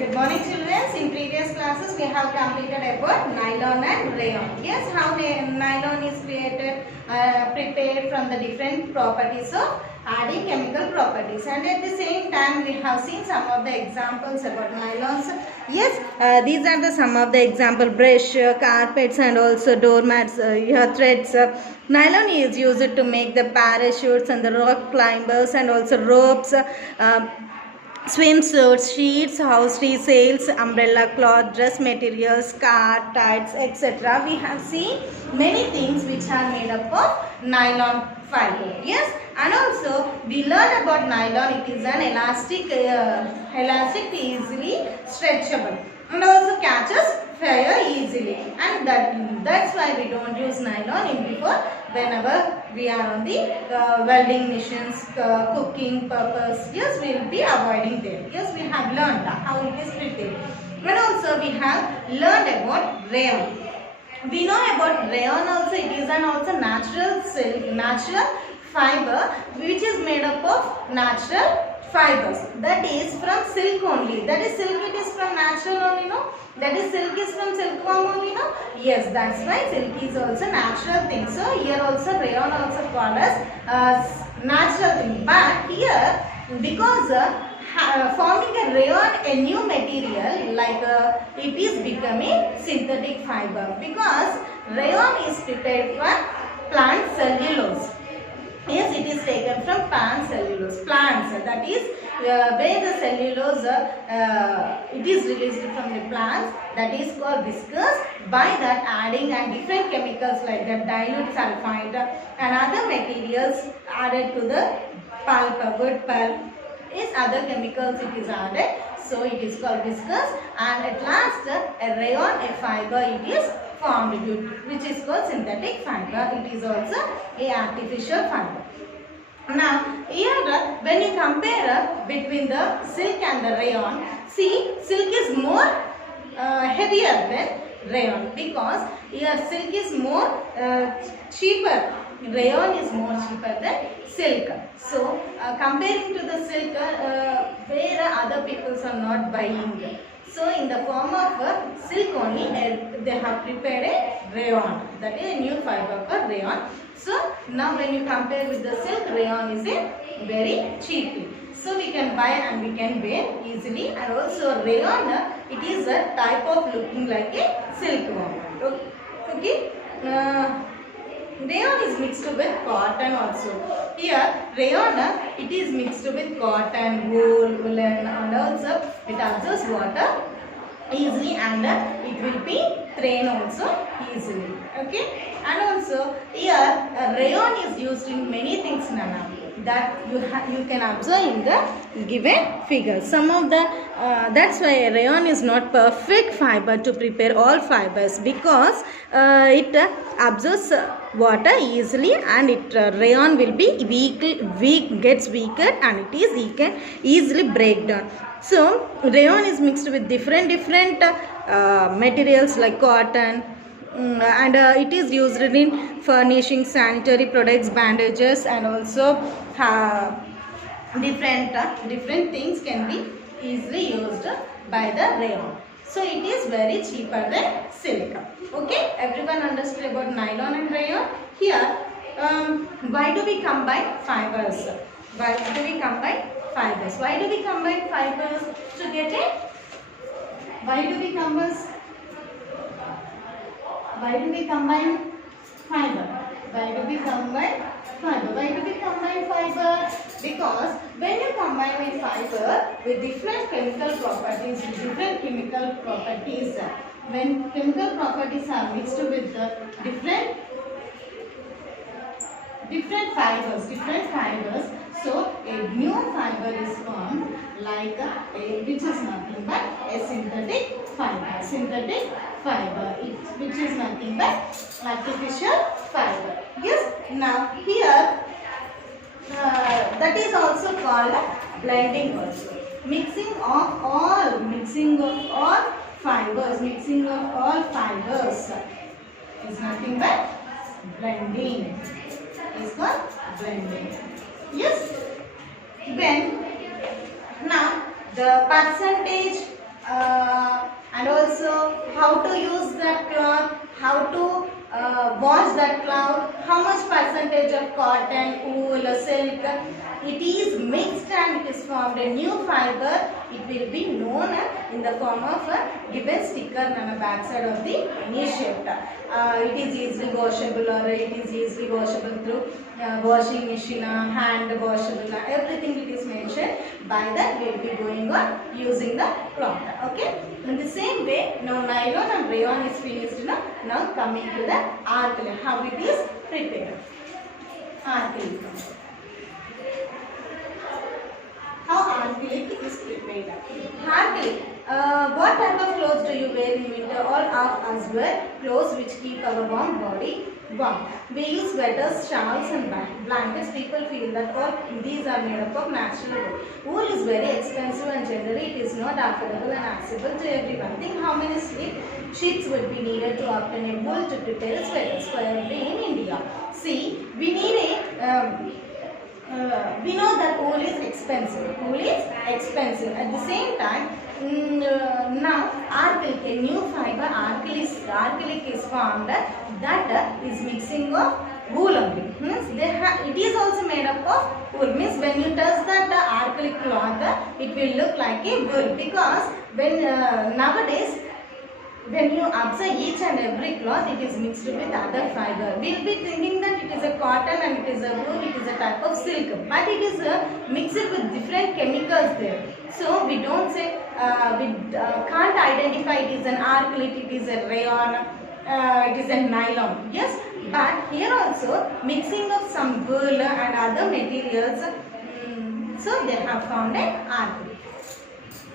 Good morning, children. In previous classes, we have completed about nylon and rayon. Yes, how nylon is created, prepared from the different properties of adding chemical properties. And at the same time, we have seen some of the examples about nylons. Yes, these are the some of the example: brush, carpets, and also doormats, threads. Nylon is used to make the parachutes and the rock climbers and also ropes. Swimsuits, sheets, house sails, umbrella cloth, dress materials, scarf, tights, etc. We have seen many things which are made up of nylon fiber. Yes, and also we learned about nylon. It is an elastic, easily stretchable, and also catches fire easily. And that's why we don't use nylon in before whenever we are on the welding machines, cooking purpose. Yes, we will be avoiding them. Yes, we have learned how it is prepared. And also we have learned about rayon. We know about rayon also. It is an also natural silk, natural fiber which is made up of natural fibers. That is from silk only. That is silk. It is from natural only, no? That is silk is from silkworm only, no? Yes, that's why silk is also natural thing. So here also rayon also called as natural thing. But here because forming a rayon, a new material, like it is becoming synthetic fiber, because rayon is prepared from plant cellulose. Yes, it is taken from plant cellulose. Plants, that is where the cellulose it is released from the plants, that is called viscose. By that adding and different chemicals like the dilute sulfide and other materials added to the pulp, wood pulp, is other chemicals it is added. So it is called viscose, and at last a rayon, a fiber, it is formed, which is called synthetic fiber. It is also a artificial fiber. Now here when you compare between the silk and the rayon, see, silk is more heavier than rayon, because here silk is more cheaper. Rayon is more cheaper than silk. So comparing to the silk, where other people are not buying. So in the form of silk only, they have prepared a rayon. That is a new fiber for rayon. So now when you compare with the silk, rayon is a very cheap. So we can buy and we can wear easily. And also rayon, it is a type of looking like a silkworm. Okay. Rayon is mixed with cotton also. Here rayon, it is mixed with cotton, wool, woolen, and also it absorbs water easily, and it will be thrown also easily. Okay. And also here rayon is used in many things, Nana, that you can observe in the given figure. Some of the that's why rayon is not perfect fiber to prepare all fibers, because it absorbs water easily, and it rayon will be gets weaker, and it can easily break down. So rayon is mixed with different materials like cotton, and it is used in furnishing, sanitary products, bandages, and also different things can be easily used by the rayon. So it is very cheaper than silk. Okay, everyone understood about nylon and rayon. Here, why do we combine fibers? Why do we combine fibers? Why do we combine fibers to get it? Why do we combine fiber? Why do we combine fiber? Why do we combine fiber? Because when you combine a fiber with different chemical properties, when chemical properties are mixed with the different fibers, so a new fiber is formed, like which is nothing but a synthetic fiber, which is nothing but artificial fiber. Yes. Now here that is also called blending also. Mixing of all fibers is nothing but blending. Is called blending. Yes. Then now the percentage and also how to use that cloth, how to wash that cloth, how much percentage of cotton, wool, silk. It is mixed and it is formed a new fiber. It will be known in the form of a given sticker on the back side of the any shirt. It is easily washable or it is easily washable through washing machine, hand washable, everything it is mentioned. By that we will be going on using the cloth. Okay. In the same way, now nylon and rayon is finished. Now coming to the arc-link, how it is prepared. Arc-link. How arc-link is prepared. Arc-link. What type of clothes do you wear in winter? All of us wear clothes which keep our warm body warm. We use sweaters, shawls and blankets. People feel that all these are made up of natural wool. Wool is very expensive and generally it is not affordable and accessible to everyone. Think how many sheets would be needed to obtain a wool to prepare sweaters for every in India. See, we need a we know that wool is expensive. Wool is expensive. At the same time, now arc-link, a new fiber arc-link is formed that is mixing of wool only. Means it is also made up of wool. Means when you touch that arc-link cloth, it will look like a wool because when nowadays when you observe each and every cloth, it is mixed with other fiber. We will be thinking that it is a cotton and it is a wool, it is a type of silk. But it is mixed with different chemicals there. So we don't say, we can't identify it is an arc-link, it is a rayon, it is a nylon. Yes, but here also mixing of some wool and other materials. So they have found an arc-link.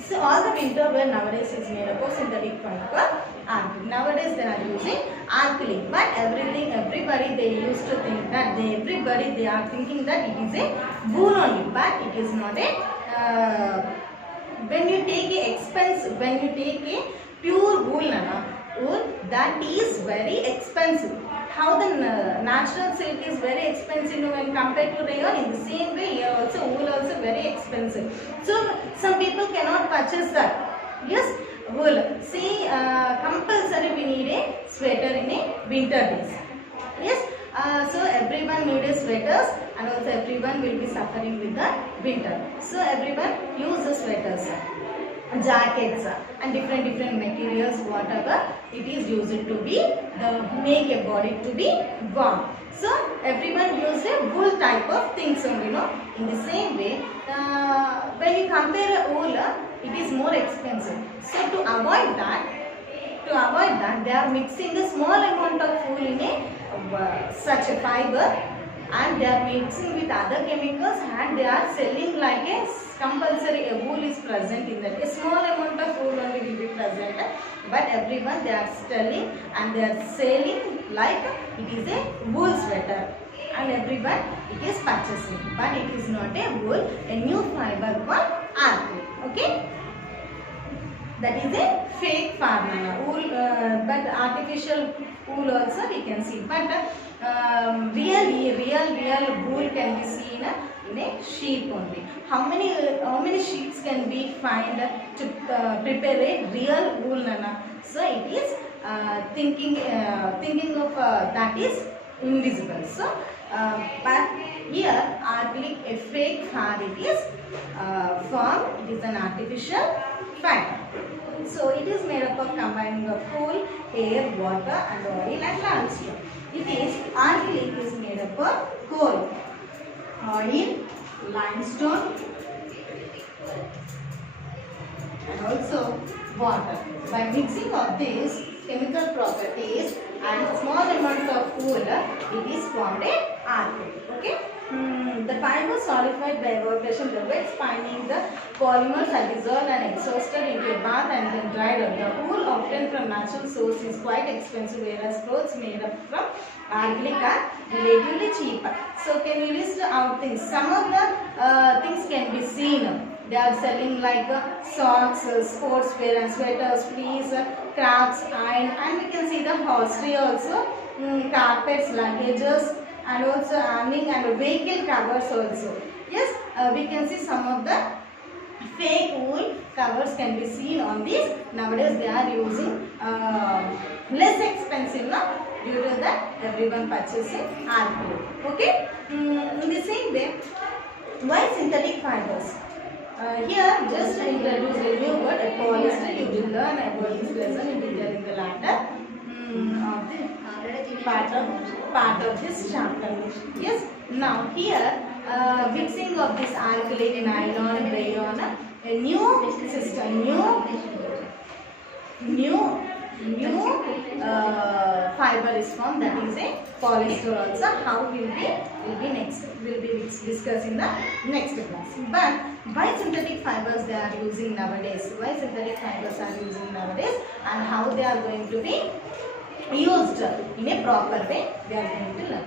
So all the winter wear nowadays is made up of synthetic fiber arc-link. Nowadays they are using arc-link, but everybody they used to think that they are thinking that it is a wool only, but it is not a. When you take a pure wool, that is very expensive. How the natural silk is very expensive when compared to rayon, in the same way here also wool also very expensive. So some people cannot purchase that. Yes, wool. See, compulsory we need a sweater in a winter days. Yes, so everyone needs sweaters and also everyone will be suffering with the winter. So everyone use the sweaters, jackets and different materials, whatever it is used to be make a body to be warm. So everyone use a wool type of things only. In the same way, when you compare a wool, it is more expensive. So to avoid that, they are mixing a small amount of wool in a such a fiber, and they are mixing with other chemicals and they are selling like a compulsory wool is present in that. A small amount of wool only will be present, but everyone they are selling and they are selling like it is a wool sweater and everyone it is purchasing, but it is not a wool, a new fiber called arc-link. Okay, that is a fake farm wool, but artificial wool also we can see, but real wool can be seen in a sheep only. How many sheeps can we find to prepare a real wool, Nana? So it is thinking of that is invisible. So but here arc-link, a fake far it is formed. It is an artificial fiber. So it is made up of combining of coal, air, water and oil and limestone. It is arc-link is made up of coal, oil, limestone and also water. By mixing of these chemical properties and small amount of wool, it is formed a arc-link. Okay. The fiber solidified by evaporation, the wet spinning, the polymers are dissolved and exhausted into a bath and then dried out. The wool obtained from natural source is quite expensive, whereas clothes made up from arc-link are relatively cheaper. So can you list out things? Some of the things can be seen. They are selling like socks, sportswear and sweaters, fleece, crafts, iron, and we can see the upholstery also, carpets, luggages, and also awning and vehicle covers also. Yes, we can see some of the fake wool covers can be seen on these. Nowadays they are using less expensive, no? Due to that everyone purchasing acrylic. Okay. In the same way, why synthetic fibers? Here just introduce a new word, a polyester. You will learn about this lesson in detail in the latter of the part of this chapter. Yes. Now here mixing of this acrylic, nylon, rayon, a new system, new fiber is formed, that is a polyester also. How will be discussing the next class. But why synthetic fibers they are using nowadays? Why synthetic fibers are using nowadays, and how they are going to be used in a proper way? They are going to learn.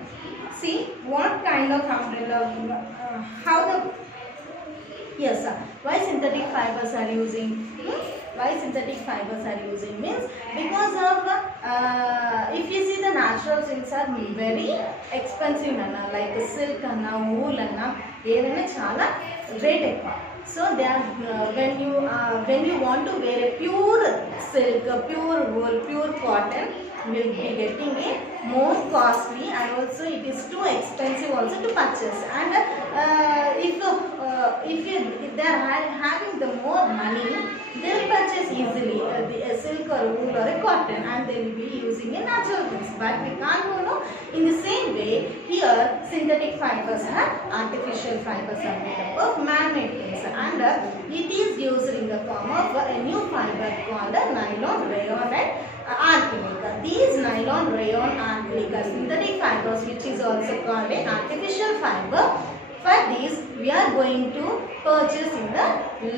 See what kind of umbrella, how the yes sir. Why synthetic fibers are using? Why synthetic fibers are using means because of if you see the natural things are very expensive anna, like silk anna, wool anna, ఏదైనా చాలా rate ఎక్కువ. So they are when you want to wear a pure silk, pure wool, pure cotton, you will be getting a more costly, and also it is too expensive also to purchase. And if they are having the more money, they will purchase easily the silk or wool or a cotton, and they will be using a natural things. But we can't go no. In the same way, here synthetic fibers are artificial fibers are made up of man-made things, and it is used in the form of a new fiber called nylon, rayon, and acrylic. These nylon, rayon, acrylic are synthetic fibers, which is also called an artificial fiber. For these, we are going to purchase in the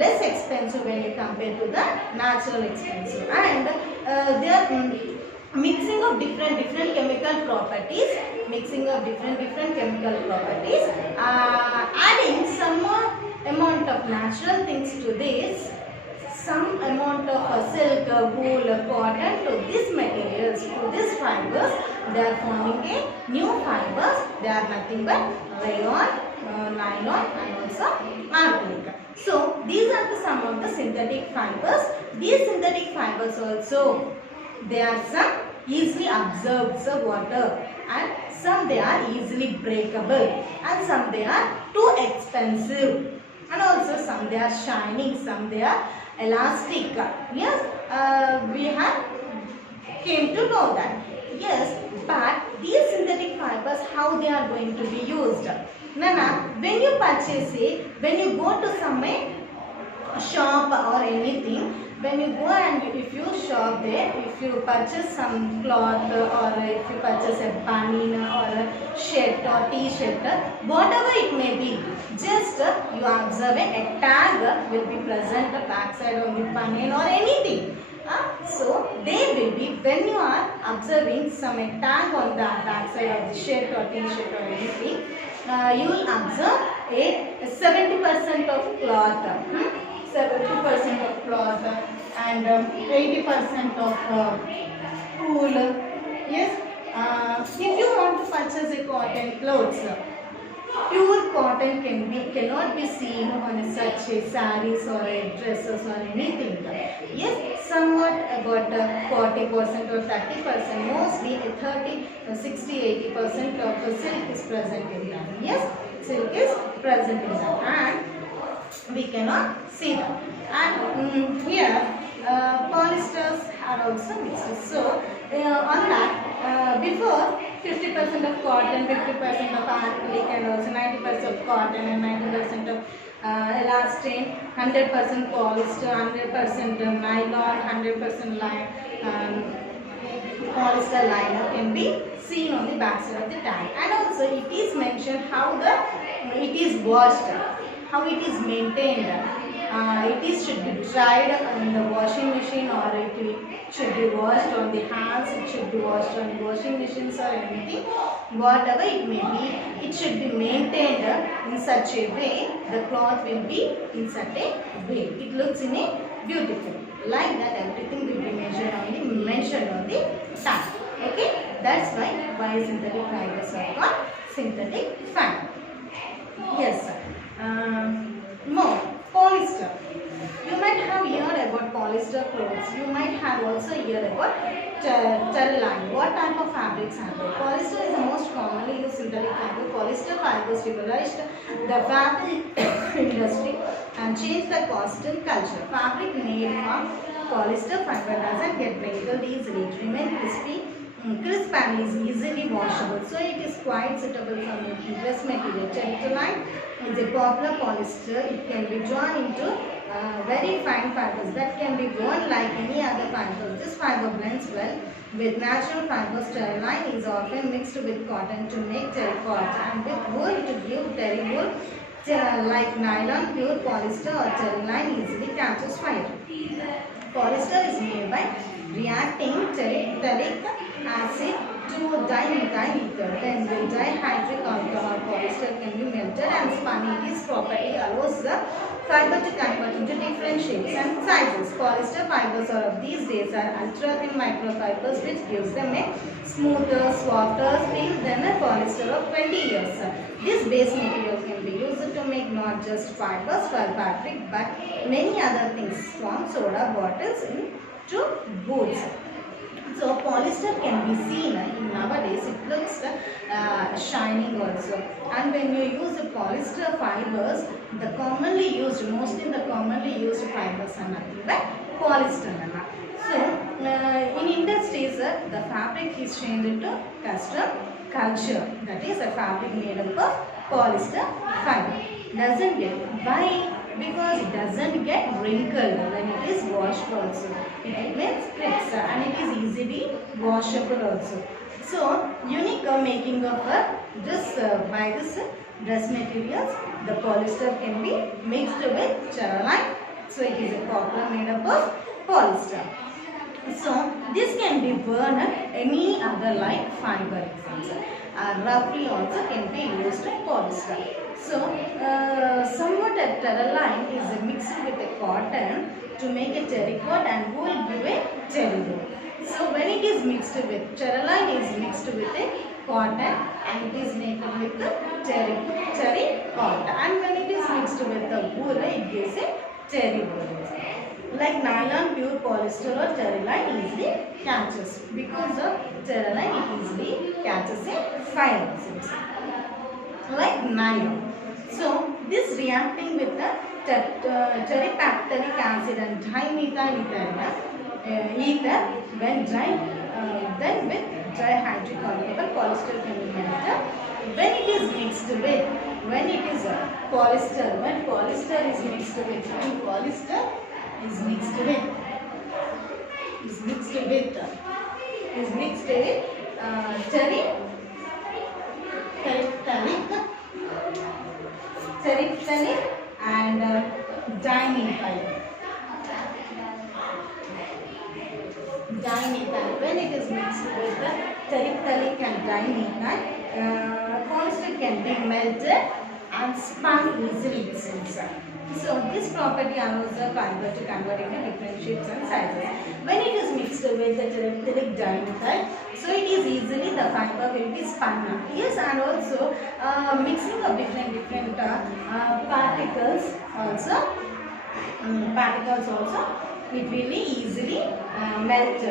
less expensive when you compare to the natural expensive, and they are mixing of different chemical properties, adding some more amount of natural things to this, some amount of silk, wool, cotton to these materials, to these fibers. They are forming a new fibers. They are nothing but rayon, nylon, and also acrylic. So these are the some of the synthetic fibers. These synthetic fibers also, they are some easily absorbs the water, and some they are easily breakable, and some they are too expensive, and also some they are shining, some they are elastic. Yes, we have came to know that. Yes, but these synthetic fibers, how they are going to be used? Nana, when you purchase it, when you go to some shop or anything, when you go and if you shop there, if you purchase some cloth, or if you purchase a banana or a shirt or t-shirt, whatever it may be, just you observe a tag will be present backside on the banana or anything. So they will be, when you are observing some tag on the backside of the shirt or t-shirt or anything, you will observe a 70% of cloth, 70% of cloth, and 80% of wool. Yes, if you want to purchase a cotton clothes, pure cotton cannot be seen on such a sarees or a dresses or anything. Yes, somewhat about 40% or 30%, mostly 60-80% of the silk is present in them. Yes, silk is present in them, and we cannot see them. And here polyesters are also mixed. So on that, before 50% of cotton, 50% of acrylic, and also 90% of cotton and 90% of elastane, 100% polyester, 100% nylon, 100% polyester liner can be seen on the backside of the tag. And also it is mentioned how it is washed, how it is maintained. It should be dried in the washing machine, or it should be washed on the hands, it should be washed on the washing machines or anything. Whatever it may be, it should be maintained in such a way, the cloth will be in such a way. It looks in a beautiful. Like that, everything will be mentioned on the tag. Okay, that's why synthetic fibers are called synthetic fiber. Yes, sir. More. Polyester. You might have heard about polyester clothes. You might have also heard about terraline. What type of fabrics are there? Polyester is the most commonly used synthetic fabric. Polyester fibers revolutionized the fabric industry and changed the costume culture. Fabric made from polyester fiber doesn't get wrinkled easily. It remains crisp and is easily washable. So it is quite suitable for making dress material. Terraline is a popular polyester. It can be drawn into very fine fibers that can be worn like any other fibers. This fiber blends well with natural fibers. Terraline is often mixed with cotton to make terracotta and with wool to give terry wool. Like nylon, pure polyester or terraline easily catches fire. Polyester is made by reacting taric acid to dimethyl ether. Then the dihydric alcohol polyester can be melted and spun. Its property allows the fiber to convert into different shapes and sizes. Polyester fibers of these days are ultra thin microfibers, which gives them a smoother, softer feel than a polyester of 20 years. This base material can be used to make not just fibers for fabric but many other things, from soda bottles into boots. So polyester can be seen nowadays. It looks shining also. And when you use the polyester fibers, the commonly used, mostly the commonly used fibers are nothing but polyester. So in industries, the fabric is changed into custom culture. That is a fabric made up of polyester fiber. Doesn't get why? Because it doesn't get wrinkled when it is washed also. It remains crisp and it is easily washable also. So unique making of this by this dress materials, the polyester can be mixed with terraline. So it is a popular made up of polyester. So this can be worn any other like fiber. Roughly also can be used polyester. So somewhat a terraline is mixed with a cotton to make a terracotta and wool give a terry wool. So when it is mixed with terraline is mixed with a cotton and it is made with the terracotta, and when it is mixed with the wool it gives a terry wool. Like nylon, pure polyester or terraline easily catches. Because of terraline it easily catches a fire. Like nylon. So this reacting with the terephthalate acid and dimethyl ether when dry, then with dihydric alcohol polyester can be melted. When it is mixed with, when it is polyester, when polyester is mixed with, when polyester is mixed with terephthalate and dimethyl. When it is mixed with the terephthalate and dimethyl, polyester can be melted and spun easily. So this property allows the fiber to convert into different shapes and sizes. When it is mixed with the terephthalate dimethyl, so it is easily the fiber will be spun. Yes, and also mixing of different particles also. It will easily melt.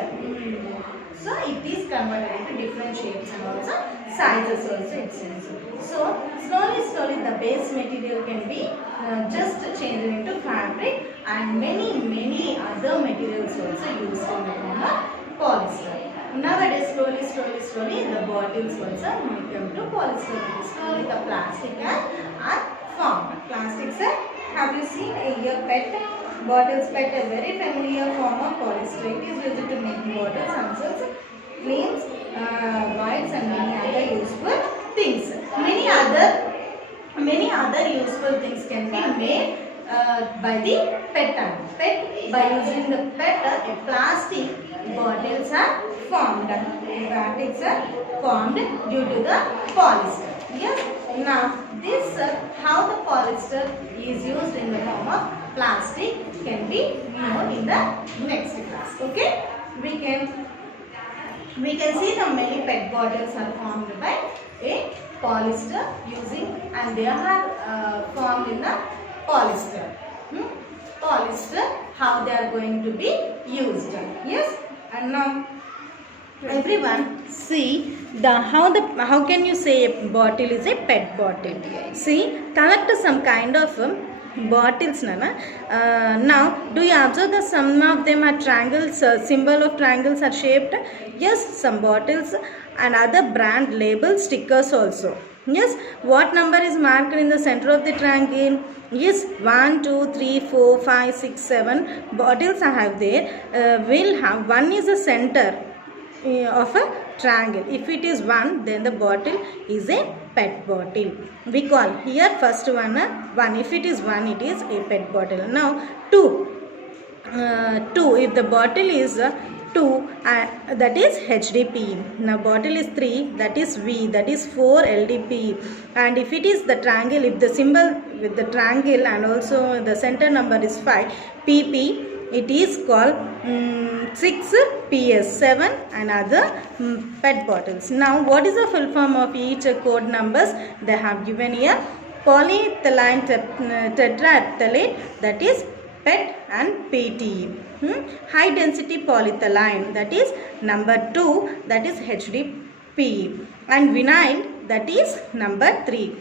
So it is converted into different shapes and also sizes also it seems. So slowly the base material can be just changed into fabric and many other materials also used in the form of polyester. Nowadays slowly the bottles also become to polyester. Slowly the plastic are formed. Plastics have you seen a pet? Bottles, pet, a very familiar form of polyester. It is used to make bottles, answers, flames, wires and many other useful things. Many other useful things can be made by the pet. By using the pet, plastic bottles are formed. Plastics are formed due to the polyester. Yes. Now this how the polyester is used in the form of plastic can be known in the next class. Okay, we can see the many pet bottles are formed by a polyester using, and they are formed in the polyester. polyester, how they are going to be used. Yes, and now everyone see how can you say a bottle is a PET bottle? See, collect some kind of bottles, Nana. Now, do you observe that some of them are triangles, symbol of triangles are shaped? Yes, some bottles and other brand label stickers also. Yes, what number is marked in the center of the triangle? Yes, 1, 2, 3, 4, 5, 6, 7 bottles I have there. Will have one is the center of a triangle. If it is 1, then the bottle is a PET bottle. We call here first one 1. If it is 1, it is a PET bottle. Now 2. 2. If the bottle is 2, that is HDPE. Now bottle is 3, that is V, that is 4 LDPE. And if it is the triangle, if the symbol with the triangle and also the center number is 5, PP, it is called 6 PS, 7 and other PET bottles. Now what is the full form of each code numbers? They have given here polyethylene tetraethyl, that is PET and PTE. High density polyethylene, that is number 2, that is HDPE, and vinyl, that is number 3.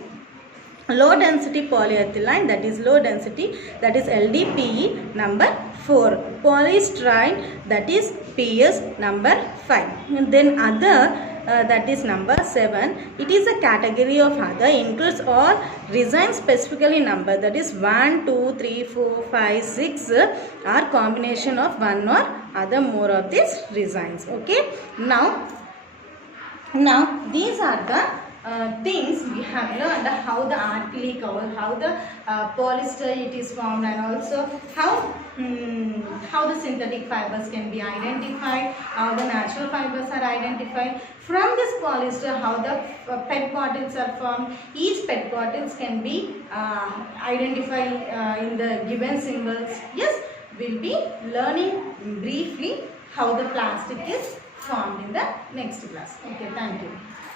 Low density polyethylene, that is low density, that is LDPE, number 4. Polystyrene, that is PS, number 5. And then other, that is number 7. It is a category of other, includes all resin specifically number, that is 1, 2, 3, 4, 5, 6 are combination of one or other more of these resins. Okay. Now these are the things we have learned, how the acrylic or how the polyester it is formed, and also how the synthetic fibers can be identified, how the natural fibers are identified. From this polyester, how the PET bottles are formed. Each PET bottles can be identified in the given symbols. Yes, we'll be learning briefly how the plastic is formed in the next class. Okay, thank you.